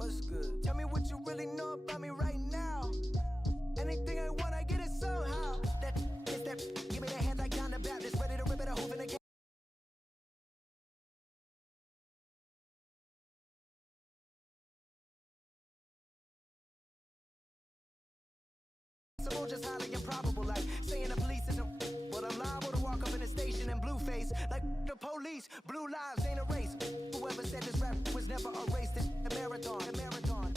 What's good? Tell me what you really know about me right now. Anything I want, I get it somehow. That is that. Give me the hands like John the Baptist, ready to rip it a hoof in the game. Just highly improbable, like saying the police isn't. But I'm liable to walk up in a station in blue face, like the police. Blue lives ain't a race. Whoever said this rap was never a race, this a marathon. A marathon.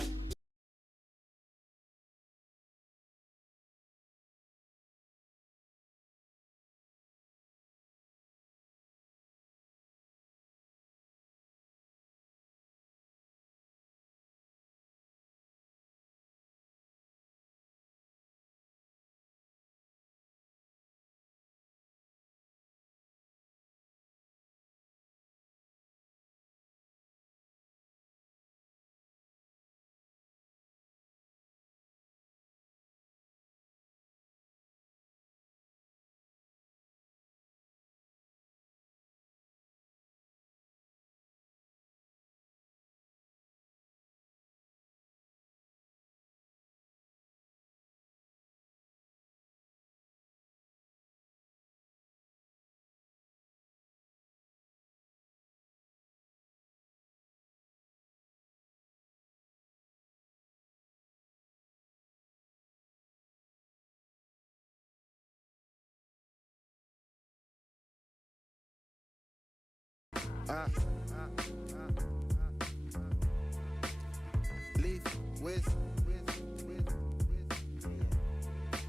Leave with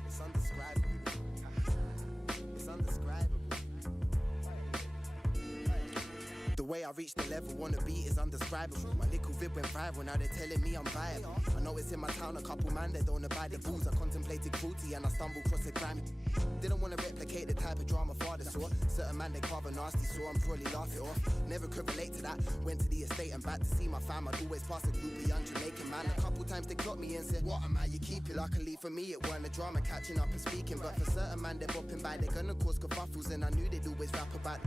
it's undescribable. It's undescribable. The way I reached the level on the beat is undescribable. My little vid went viral, now they're telling me I'm viable. I know it's in my town, a couple man that don't abide the rules. I contemplated cruelty and I stumbled across a crime. Didn't want to replicate the type of drama father saw. Certain man they carve a nasty, so I'm probably laugh it off. Never could relate to that. Went to the estate and back to see my fam. I'd always pass a group of young Jamaican man. A couple times they clocked me and said, what am I? You keep it. Luckily for me, it weren't a drama catching up and speaking. But for certain man, they're bopping by, they're gonna cause kerfuffles. And I knew they'd always rap about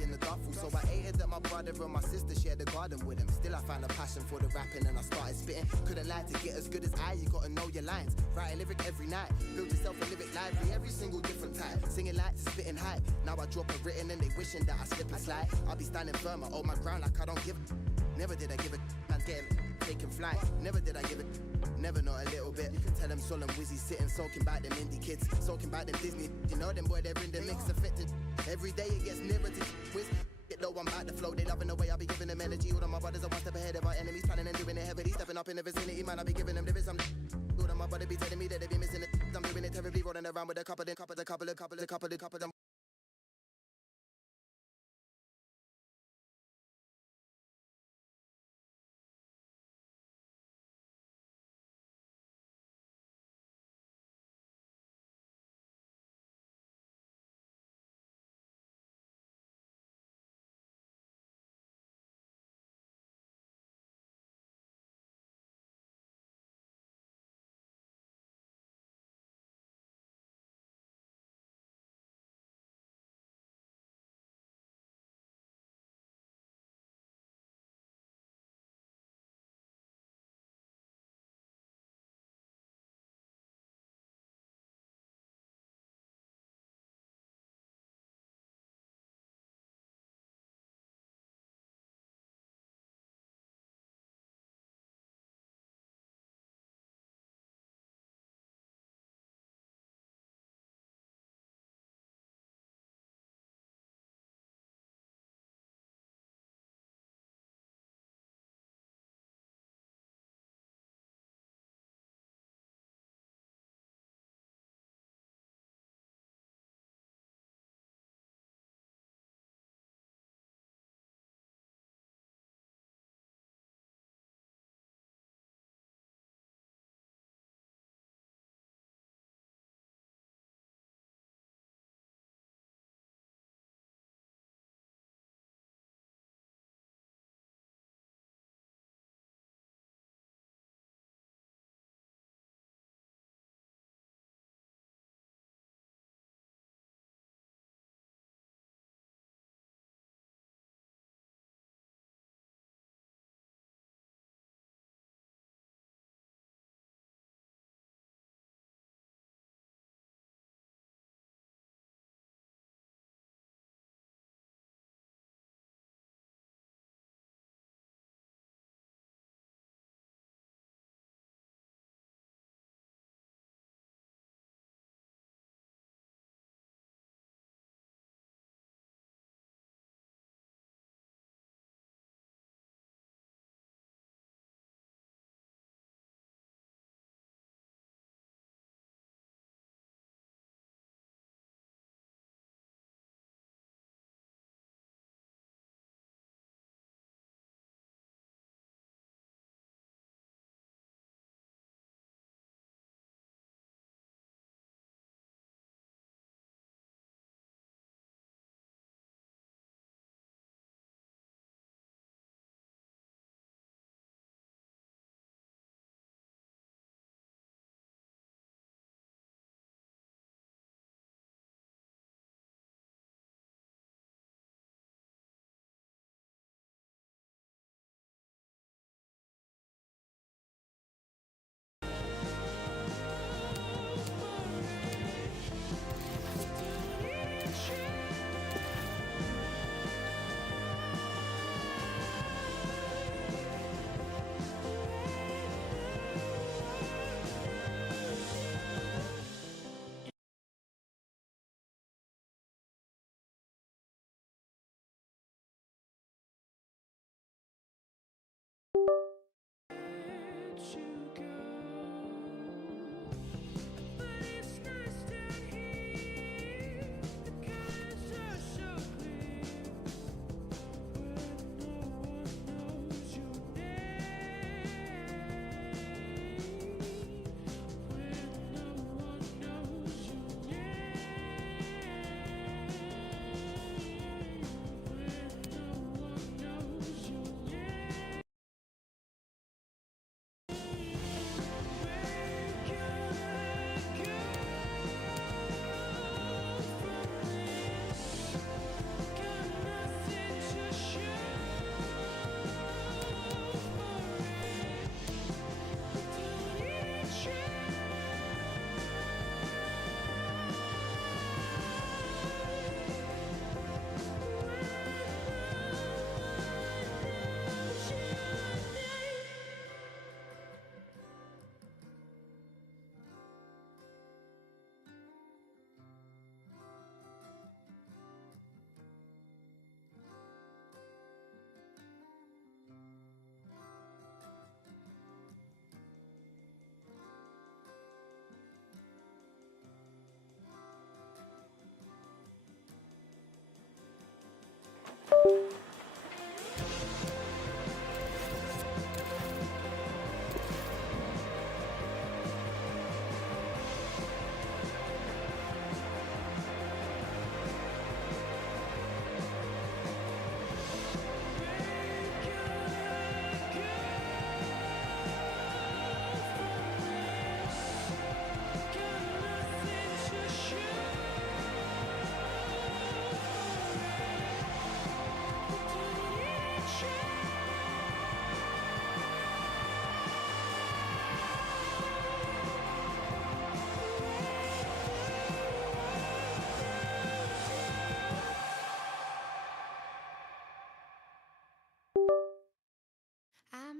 in the duffel. So I hated that my brother brother and my sister shared the garden with them. Still I found a passion for the rapping and I started spitting. Couldn't lie, to get as good as I, you gotta know your lines. Write a lyric every night, build yourself a lyric library, every single different type. Singing light to spitting high. Now I drop a written and they wishing that I slip and slide. I'll be standing firm, I hold my ground like I don't give a. Never did I give a man's getting taking flight. Never did I give it. Never, not a little bit. You can tell them solemn Wizzy sitting soaking back them indie kids, soaking back them Disney. You know them boy, they're in the mix affected. Every day it gets nearer to whiz. Get low, I'm back to flow. They loving the way I be giving them energy. All of my brothers are one step ahead of our enemies, planning and doing it heavily. Stepping up in the vicinity, man, I be giving them lyrics. I'm all of my brother be telling me that they be missing it. I'm doing it terribly, rolling around with a couple of them.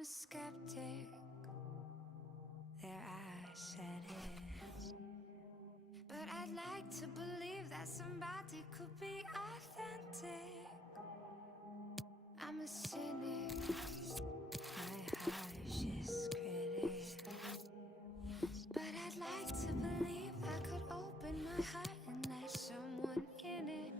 I'm a skeptic. There, I said it. But I'd like to believe that somebody could be authentic. I'm a cynic, my harshest critic. But I'd like to believe I could open my heart and let someone in it.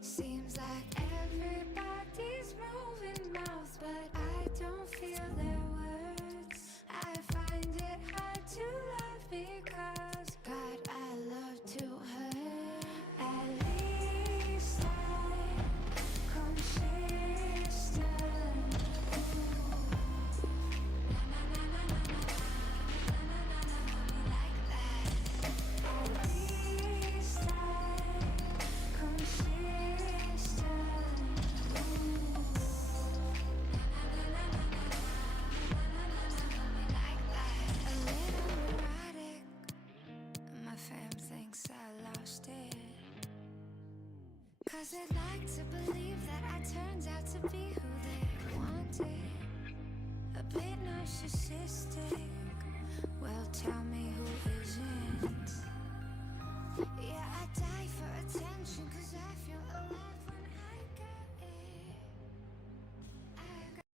Seems like everybody's moving mouths, but I don't feel their words. I find it hard to love because God, I love to hurt. At least I'm consistent. Like that. At least I'm consistent. Like that. A little neurotic. My fam thinks I lost it. 'Cause they'd like to believe that I turned out to be who they wanted. A bit narcissistic. Well, tell me who isn't. Yeah, I die for attention 'cause I feel alive when I get it. I got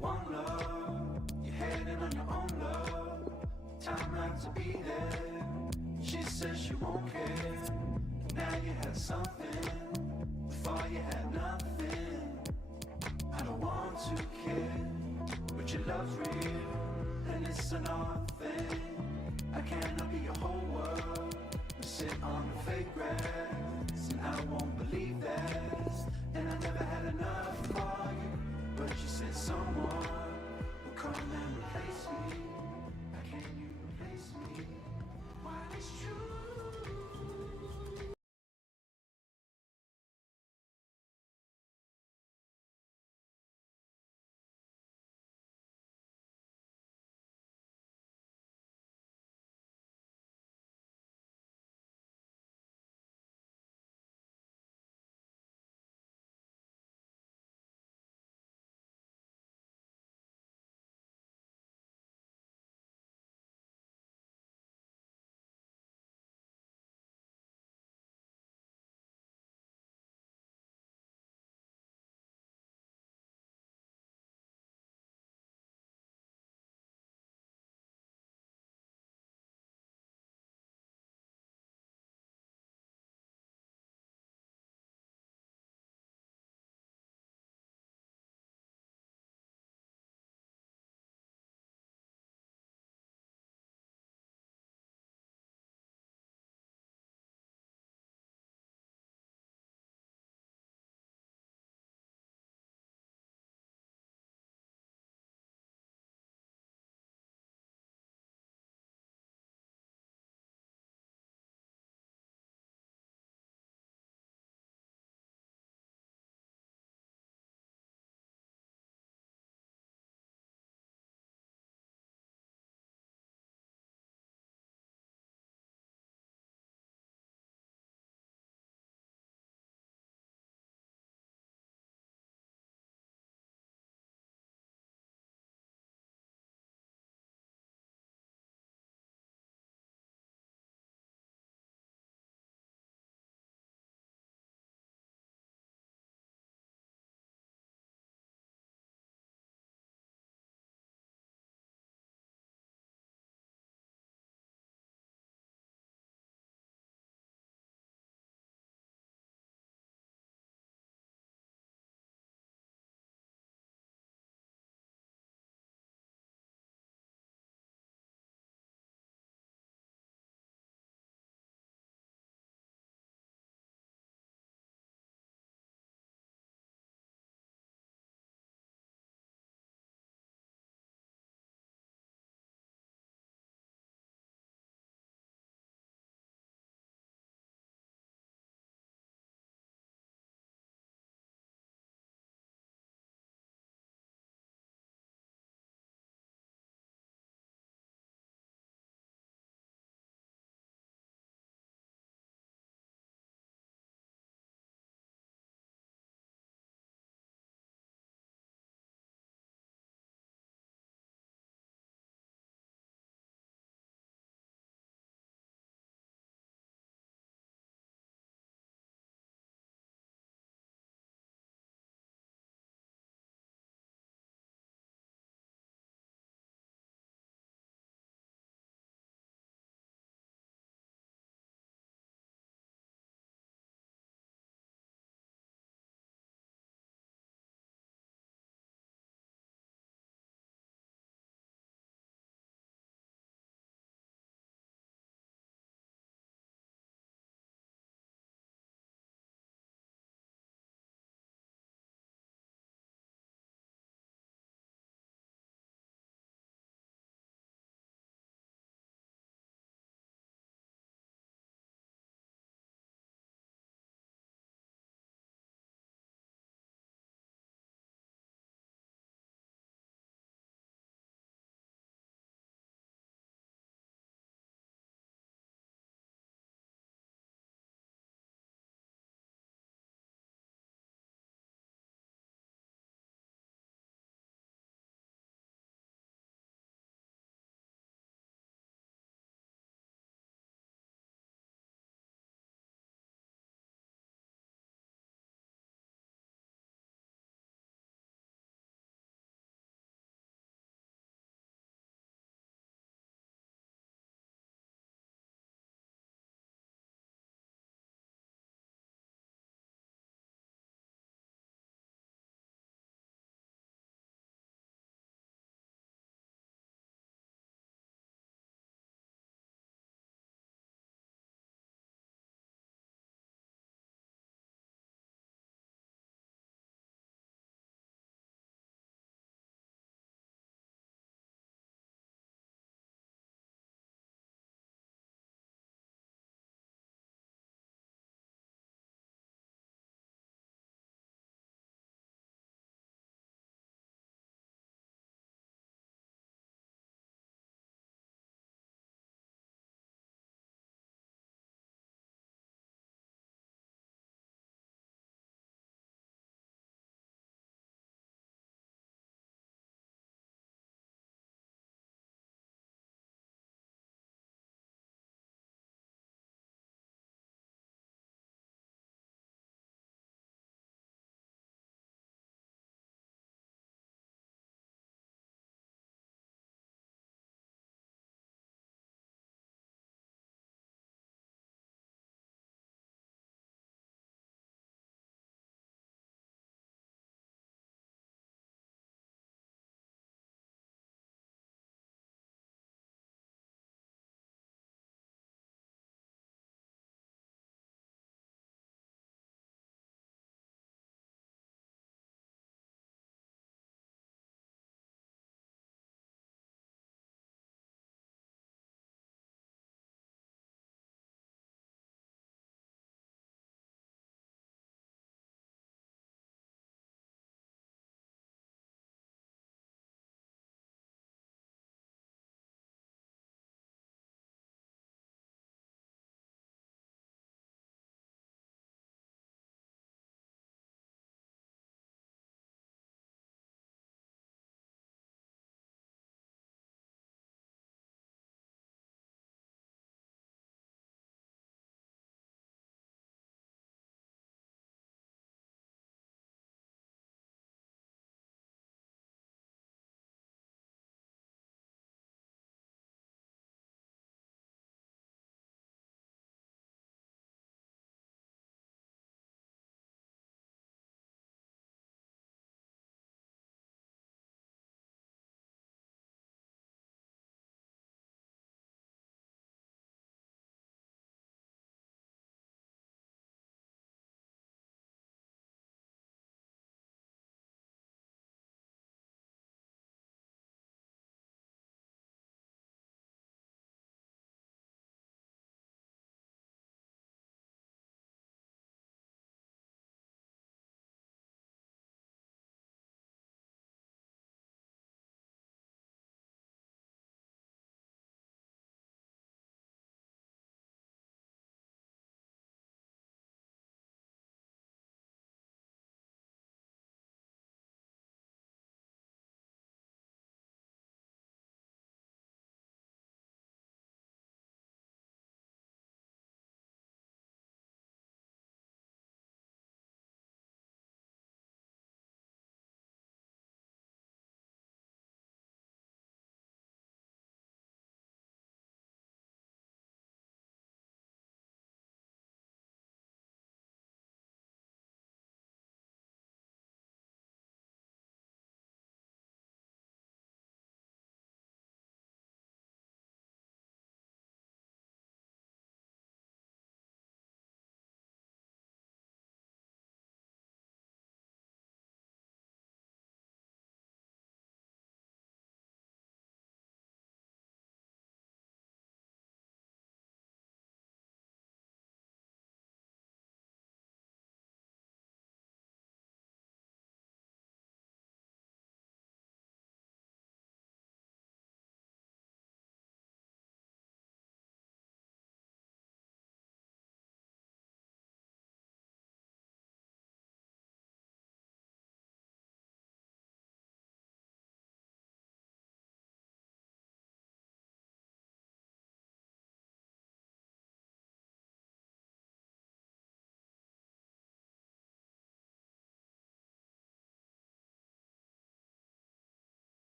One love, you're heading on your own love. Time not to be there. She says she won't care. Now you had something, before you had nothing. I don't want to care, but your love's real, and it's an odd thing. I cannot be your whole world. We sit on the fake grass, and I won't believe that. And I never had enough for you, but you said someone will come and replace me. How can you replace me? While it's true.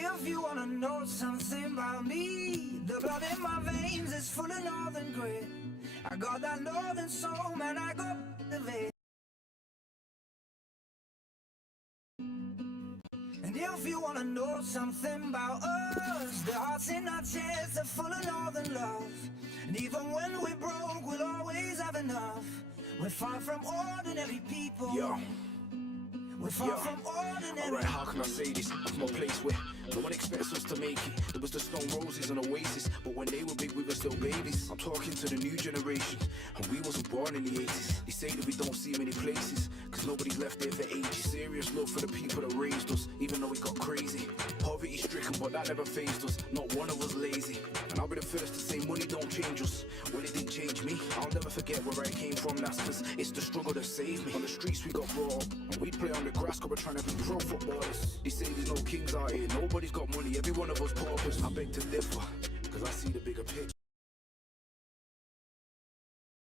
if you wanna know something about me, the blood in my veins is full of northern grit. I got that northern soul, man, I got the vein. And if you wanna know something about us, the hearts in our chests are full of northern love. And even when we're broke, we'll always have enough. We're far from ordinary people. Yo. We're far from ordinary. Alright, how can I say this? I'm from a place where no one expects us to make it. There was the Stone Roses and Oasis, but when they were big, we were still babies. I'm talking to the new generation, and we wasn't born in the 80s. They say that we don't see many places, cause nobody's left there for ages. Serious love for the people that raised us, even though it got crazy. Poverty stricken, but that never fazed us. Not one of us lazy. And I'll be the first to say money don't change us. Well, it didn't change me. I'll never forget where I came from, that's cause it's the struggle that saved me. On the streets we got brought up, and we'd play on the grass cause we're trying to be pro footballers. They say there's no kings out here, nobody's got money, every one of us paupers. I beg to differ, cause I see the bigger picture.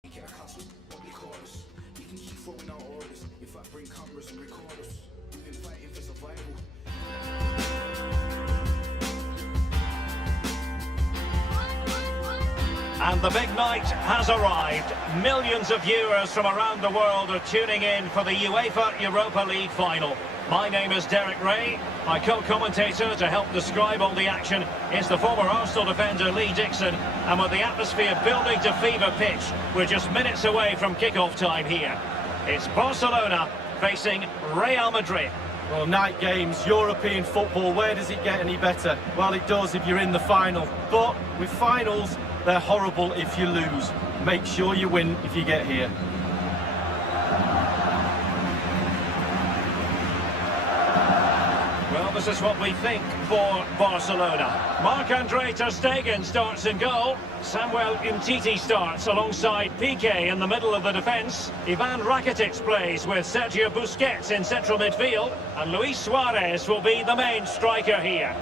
Get a castle, what they call us. We can keep throwing out orders, if I bring cameras and record us. We've been fighting for survival. And the big night has arrived. Millions of viewers from around the world are tuning in for the UEFA Europa League final. My name is Derek Ray. My co-commentator to help describe all the action is the former Arsenal defender Lee Dixon. And with the atmosphere building to fever pitch, we're just minutes away from kick-off time here. It's Barcelona facing Real Madrid. Well, night games, European football, where does it get any better? Well, it does if you're in the final. But with finals, they're horrible if you lose. Make sure you win if you get here. Well, this is what we think for Barcelona. Marc-Andre ter Stegen starts in goal. Samuel Umtiti starts alongside Piqué in the middle of the defence. Ivan Rakitic plays with Sergio Busquets in central midfield. And Luis Suarez will be the main striker here.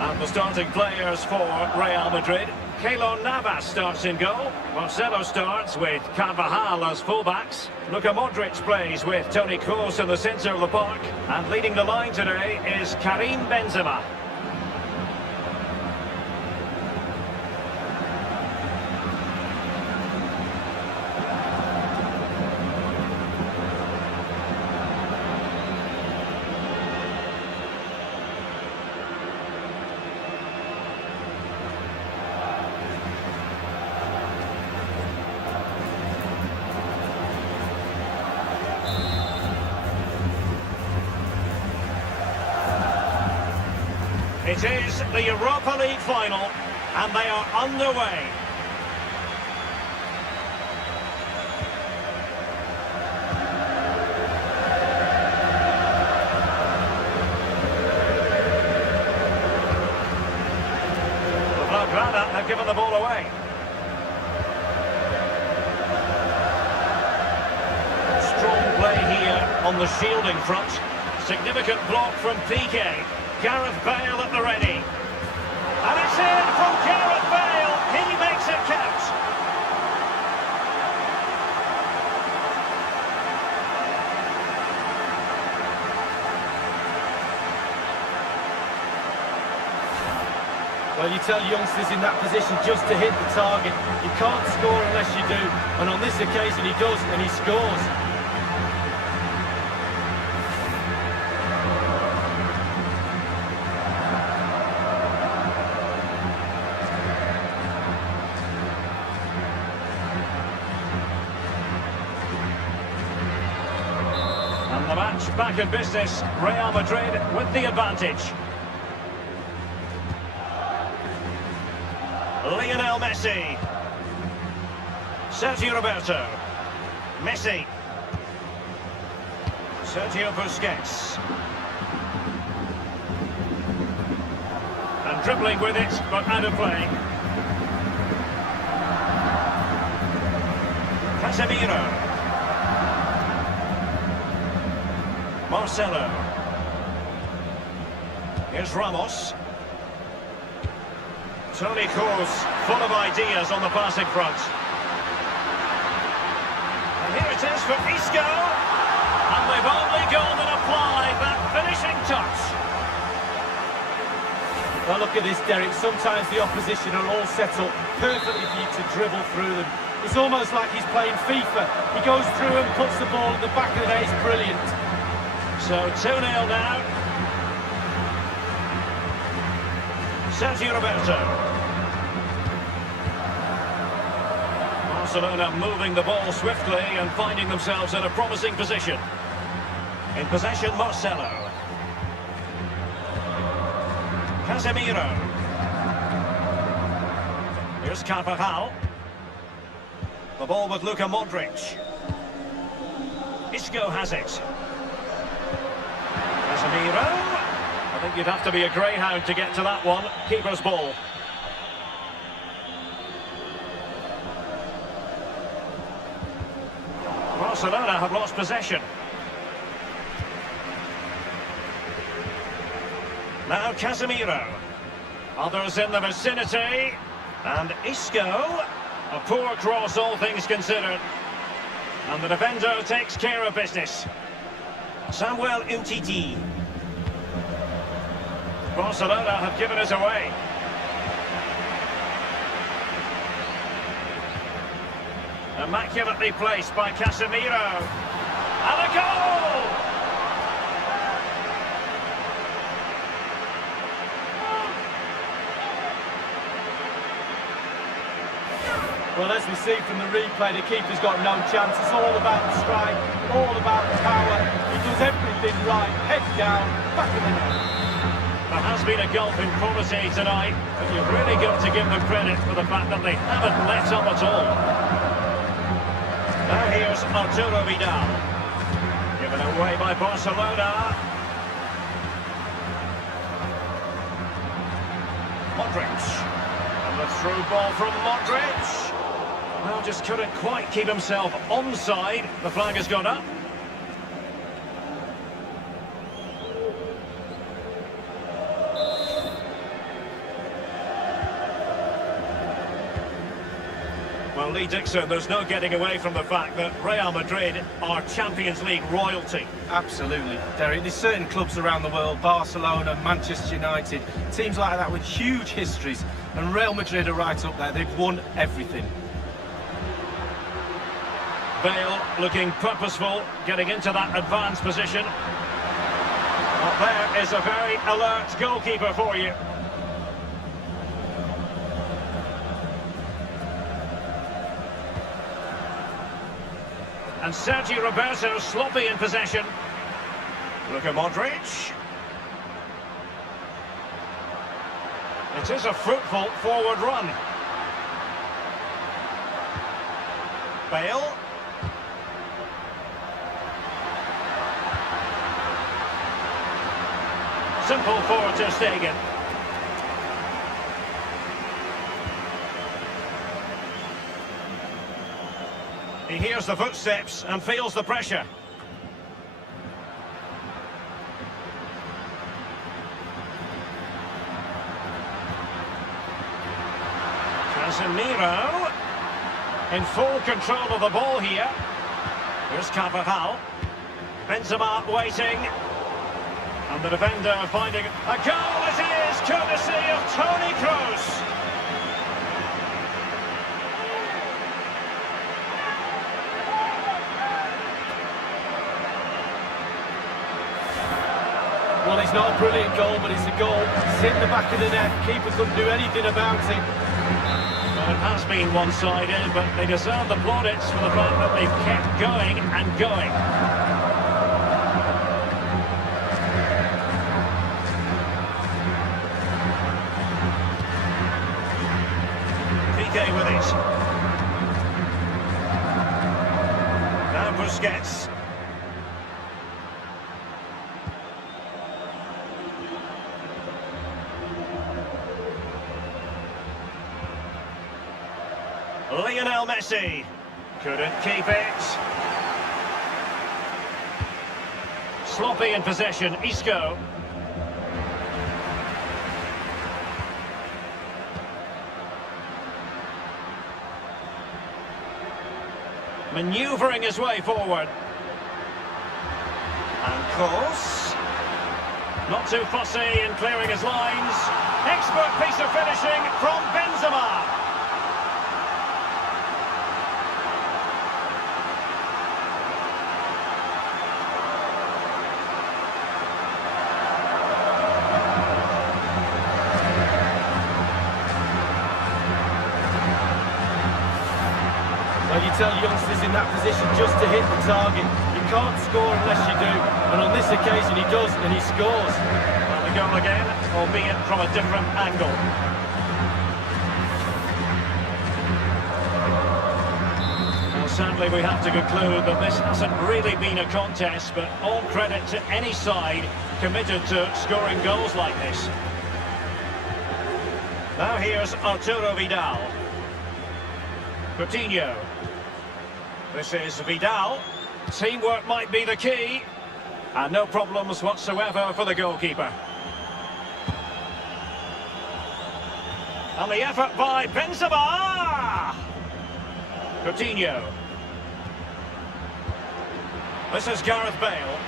And the starting players for Real Madrid. Keylor Navas starts in goal. Marcelo starts with Carvajal as fullbacks. Luka Modric plays with Toni Kroos in the centre of the park. And leading the line today is Karim Benzema. It is the Europa League final, and they are underway. The Blaugrana have given the ball away. Strong play here on the shielding front. Significant block from Piqué. Gareth Bale at the ready. And it's in from Gareth Bale. He makes it count. Well, you tell youngsters in that position just to hit the target. You can't score unless you do. And on this occasion he does, and he scores. And the match back in business. Real Madrid with the advantage. Lionel Messi. Sergio Roberto. Messi. Sergio Busquets. And dribbling with it, but out of play. Casemiro. Marcelo. Here's Ramos. Toni Kroos, full of ideas on the passing front. And here it is for Isco. And they've only gone and applied that finishing touch. Well, look at this, Derek. Sometimes the opposition are all set up perfectly for you to dribble through them. It's almost like he's playing FIFA. He goes through and puts the ball in the back of the net. It's brilliant. So 2-0 now. Sergio Roberto. Barcelona moving the ball swiftly and finding themselves in a promising position. In possession, Marcelo. Casemiro. Here's Carvajal. The ball with Luka Modric. Isco has it. Casemiro. I think you'd have to be a greyhound to get to that one. Keeper's ball. Barcelona have lost possession. Now Casemiro. Others in the vicinity. And Isco. A poor cross, all things considered. And the defender takes care of business. Samuel Umtiti. Barcelona have given it away. Immaculately placed by Casemiro. And a goal! Well, as we see from the replay, the keeper's got no chance. It's all about the strike, all about the power. He does everything right. Head down, back of the net. There has been a gulf in quality tonight, but you've really got to give them credit for the fact that they haven't let up at all. Now here's Arturo Vidal. Given away by Barcelona. Modric. And the through ball from Modric. Well, just couldn't quite keep himself onside. The flag has gone up. Well, Lee Dixon, there's no getting away from the fact that Real Madrid are Champions League royalty. Absolutely, Derek. There's certain clubs around the world, Barcelona, Manchester United, teams like that with huge histories, and Real Madrid are right up there. They've won everything. Bale looking purposeful, getting into that advanced position. Well, there is a very alert goalkeeper for you. And Sergio Roberto sloppy in possession. Luka Modric. It is a fruitful forward run. Bale. Simple for Ter Stegen. He hears the footsteps and feels the pressure. Casemiro in full control of the ball here. Here's Carvajal. Benzema waiting. And the defender finding a goal. It is courtesy of Toni Kroos. Well, it's not a brilliant goal, but it's a goal. It's in the back of the net. Keeper couldn't do anything about it. Well, it has been one-sided, but they deserve the plaudits for the fact that they've kept going and going. PK with it. Now Busquets. Lionel Messi couldn't keep it. Sloppy in possession, Isco. manoeuvring his way forward. And Kos, not too fussy in clearing his lines. Expert piece of finishing from Benzema. Well, you tell youngsters in that position just to hit the target. You can't score unless you do. And on this occasion he does, and he scores. Well, the goal again, albeit from a different angle. Well, sadly we have to conclude that this hasn't really been a contest, but all credit to any side committed to scoring goals like this. Now here's Arturo Vidal. Coutinho. This is Vidal. Teamwork might be the key. And no problems whatsoever for the goalkeeper. And the effort by Benzema! Coutinho. This is Gareth Bale.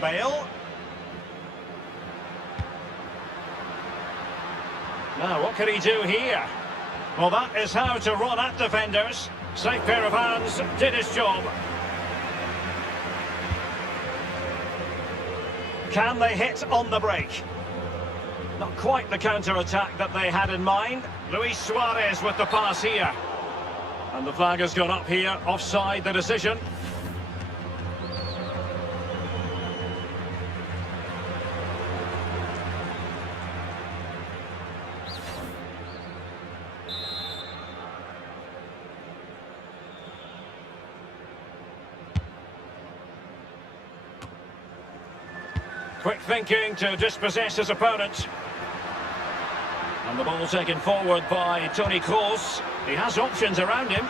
Bale. Now, what can he do here? Well, that is how to run at defenders. Safe pair of hands, did his job. Can they hit on the break? Not quite the counter-attack that they had in mind. Luis Suarez with the pass here. And the flag has gone up here, offside the decision. Quick thinking to dispossess his opponent. And the ball taken forward by Toni Kroos. He has options around him.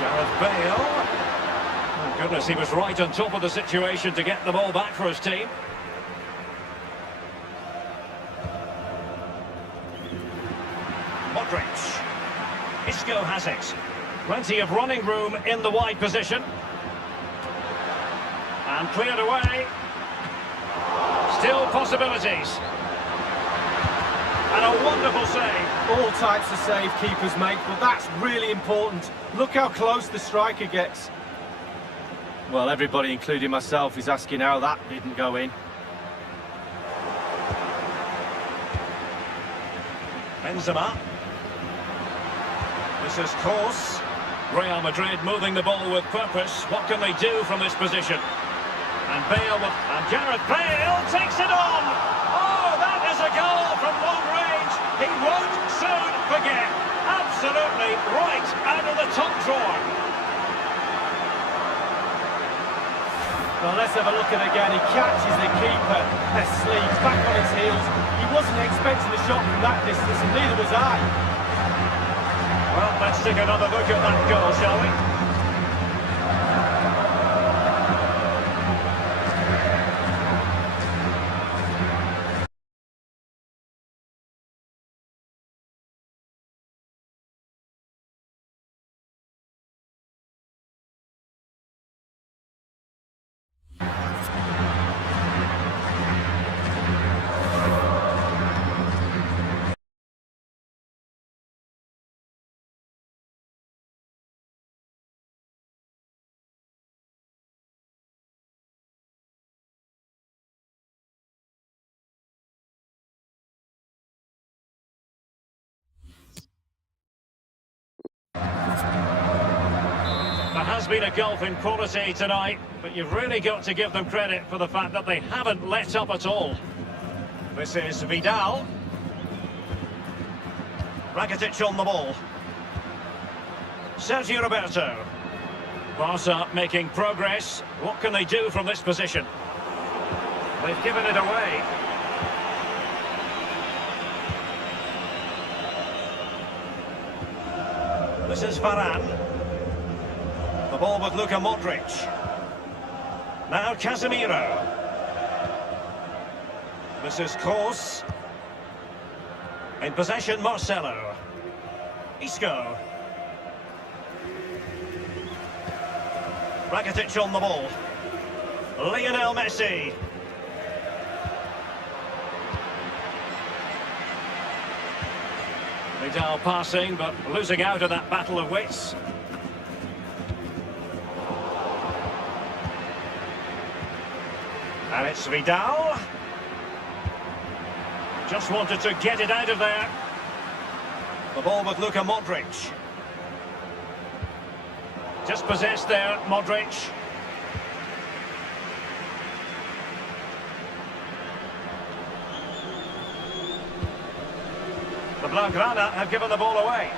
Gareth Bale. Oh goodness, he was right on top of the situation to get the ball back for his team. Modric. Isco has it. Plenty of running room in the wide position. And cleared away. Still possibilities. And a wonderful save. All types of save keepers make, but that's really important. Look how close the striker gets. Well, everybody, including myself, is asking how that didn't go in. Benzema. This is Kos. Real Madrid moving the ball with purpose. What can they do from this position? And Bale, and Gareth Bale takes it on! Oh, that is a goal from long range. He won't soon forget. Absolutely right out of the top drawer. Well, let's have a look at it again. He catches the keeper asleep, back on his heels. He wasn't expecting a shot from that distance, and neither was I. Well, let's take another look at that goal, shall we? There has been a gulf in quality tonight, but you've really got to give them credit for the fact that they haven't let up at all. This is Vidal. Rakitic on the ball. Sergio Roberto. Barca making progress. What can they do from this position? They've given it away. This is Varane. The ball with Luka Modric. Now Casemiro. This is Kos. In possession, Marcelo. Isco. Rakitic on the ball. Lionel Messi. Vidal passing, but losing out of that battle of wits. And it's Vidal. Just wanted to get it out of there. The ball with Luka Modric. Just possessed there, Modric. The Blaugrana have given the ball away.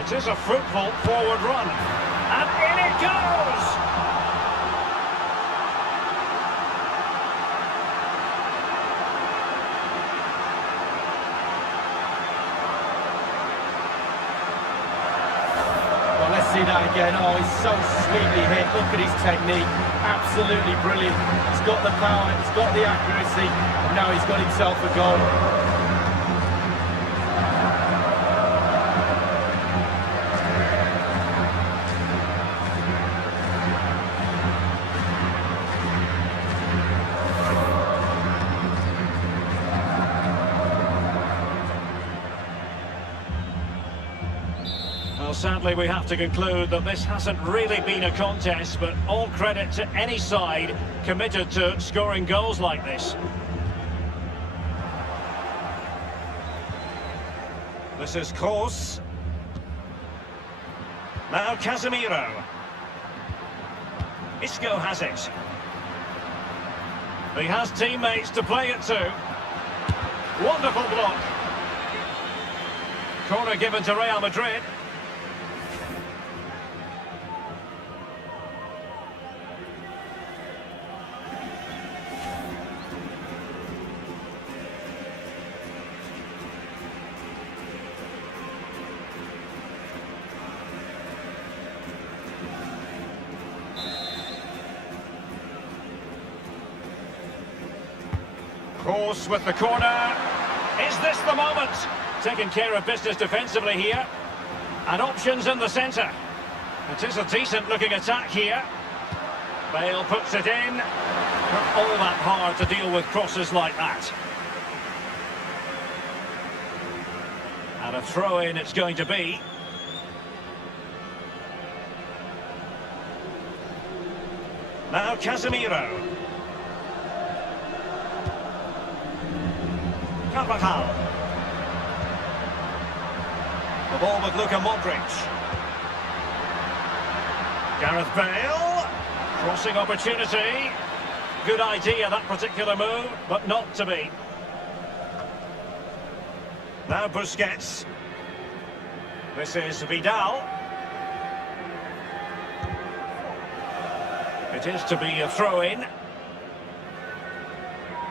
It is a fruitful forward run. And in it goes! Well, let's see that again. Oh, he's so sweetly hit. Look at his technique. Absolutely brilliant. He's got the power, he's got the accuracy, and now he's got himself a goal. Well, sadly, we have to conclude that this hasn't really been a contest, but all credit to any side committed to scoring goals like this. This is Kroos. Now Casemiro. Isco has it. He has teammates to play it to. Wonderful block. Corner given to Real Madrid. Kroos with the corner. Is this the moment? Taking care of business defensively here. And options in the centre. It is a decent looking attack here. Bale puts it in. Not all that hard to deal with crosses like that. And a throw in it's going to be. Now Casemiro. Carvajal. The ball with Luka Modric. Gareth Bale. Crossing opportunity. Good idea, that particular move, but not to be. Now Busquets. This is Vidal. It is to be a throw-in.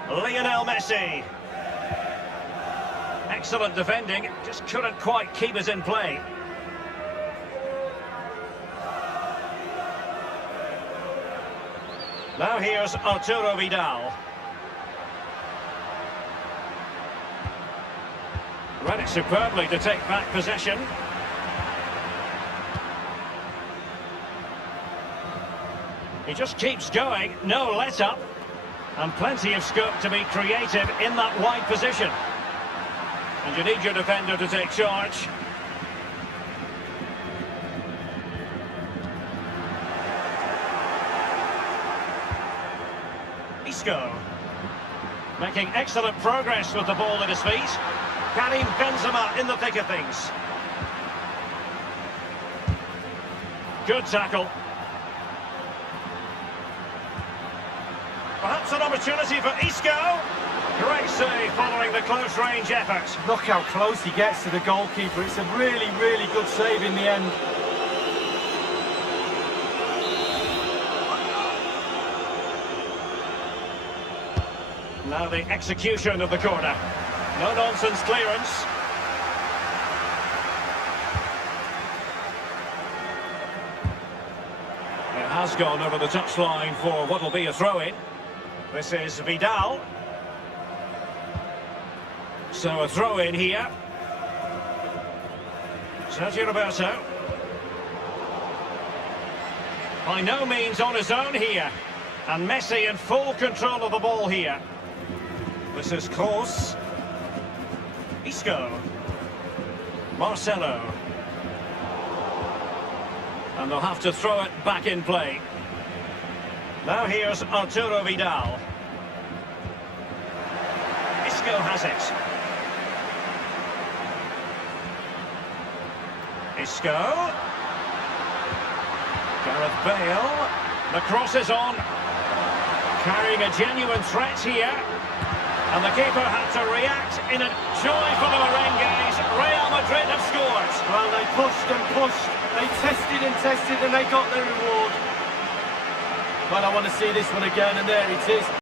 Lionel Messi. Excellent defending, just couldn't quite keep it in play. Now here's Arturo Vidal. Read it superbly to take back possession. He just keeps going, no let-up. And plenty of scope to be creative in that wide position. And you need your defender to take charge. Isco. Making excellent progress with the ball at his feet. Karim Benzema in the thick of things. Good tackle. Perhaps an opportunity for Isco. Great save following the close-range effort. Look how close he gets to the goalkeeper. It's a really, really good save in the end. Now the execution of the corner. No-nonsense clearance. It has gone over the touchline for what will be a throw-in. This is Vidal. So a throw-in here. Sergio Roberto. By no means on his own here. And Messi in full control of the ball here. This is Kroos. Isco. Marcelo. And they'll have to throw it back in play. Now here's Arturo Vidal. Isco has it. Isco. Gareth Bale. The cross is on. Carrying a genuine threat here. And the keeper had to react in a joy for the Merengues. Real Madrid have scored. Well, they pushed and pushed. They tested and tested and they got their reward. Well, I want to see this one again, and there it is.